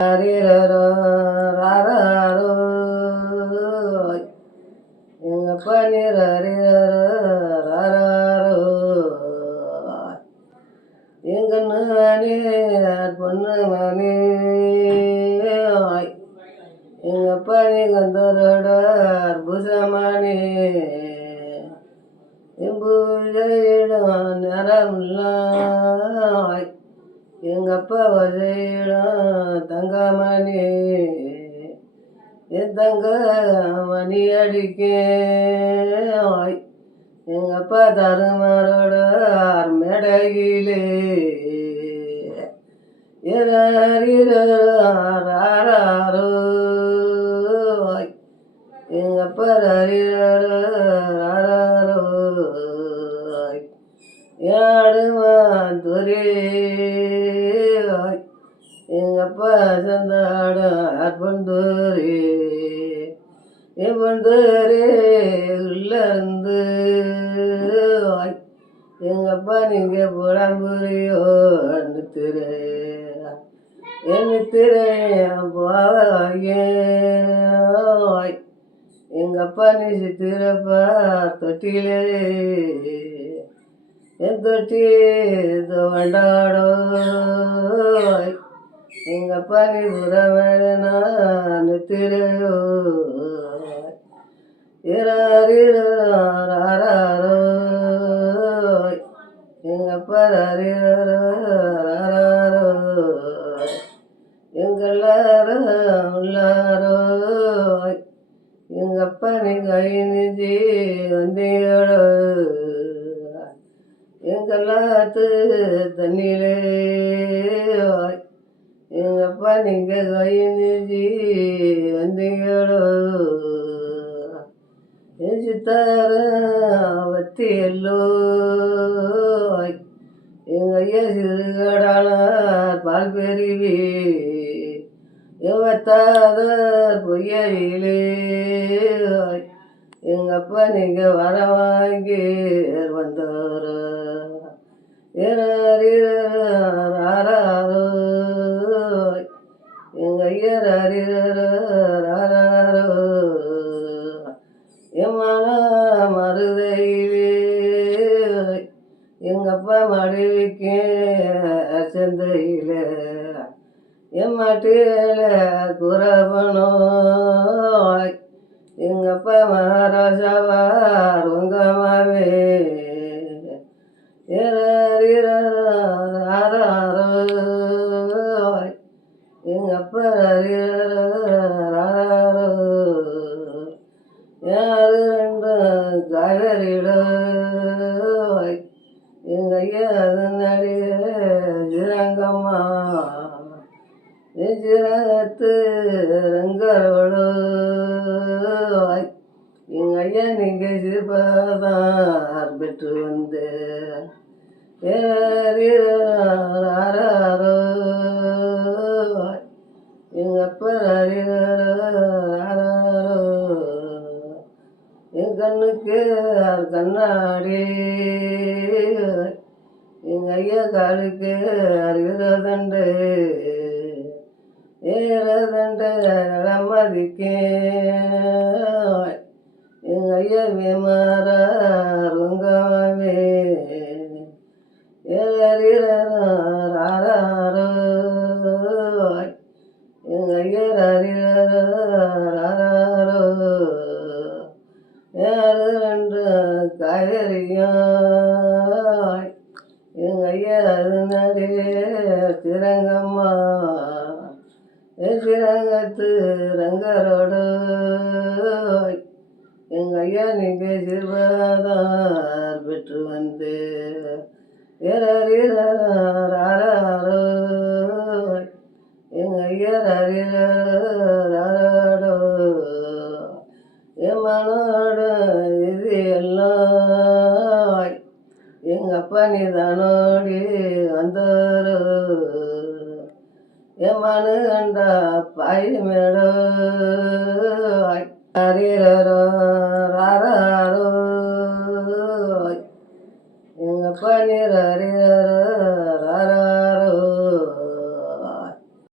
ஹரிரரோ எங்க பன்னீர் எங்க நானே பொண்ணு நானே எங்க பனி கந்தரோட எம்பூஜையிடம் நிறமில்லாய் எங்கப்பா அப்பா தங்கமணி? என் தங்க மணி அடிக்கேன் எங்க தருமாரோட மேடையிலே யாரோ எங்கப்பா ராரோ யாடுமா துரே எங்க அப்பா சந்தாட அற்பந்தோரே எப்பந்தோரே உள்ள இருந்து எங்க நீங்க புலம்புரியோ நித்திரே நித்திரே போவாயே எங்க அப்பா நீ சித்திரப்பா தொட்டிலே என் தொட்டி தோண்டாடோ எங்க அப்பா நீ புறமேல நான் திரையோ இராரோ எங்க அப்பா ராரோ எங்கெல்லாரும் உள்ளாரோ. எங்க அப்பா நீ கை நிதி வந்தியோடோ. எங்கெல்லாத்து தண்ணியிலே எங்க அப்பா நீங்க கை நிதி வந்தீங்களோ? என் எல்லோ எங்க ஐயா சிறுகடான பால் பெருவி எவத்தாத பொய்யிலே எங்கப்பா நீங்க வர வாங்கி வந்தோர ஏறாரோ மருதையிலே எங்க அப்பா சந்தையில என் மாட்டில குறவனோய் எங்க அப்பா மகாராஜாவார் உங்க மாவே யாரு ரெண்டு காவேரிடோ எங்க ஐயா அதனடிய ஜிரங்கம்மா ஜிரகத்து ரங்கரோடு எங்க ஐயா நீங்க சிறுபாதான் பெற்று வந்து ராரோ கண்ணுக்கு யார் கண்ணாடி. எங்கள் ஐயா காலுக்கு அருகதண்டு ஏறதண்டு மதிக்க எங்கள் ஐயா வேமாறார் திரங்கம்மா திரங்கத்து ரங்கரோடு. எங்க ஐயா நீ பேசிருப்பதார் பெற்று வந்து ராரோ எங்க ஐயா ராரோ என் மனோட இது எல்லாம் எங்க அப்பா நீ தானோடி வந்தாரோ என் மனு கண்டா பாய் மேடோ ஹரிரோ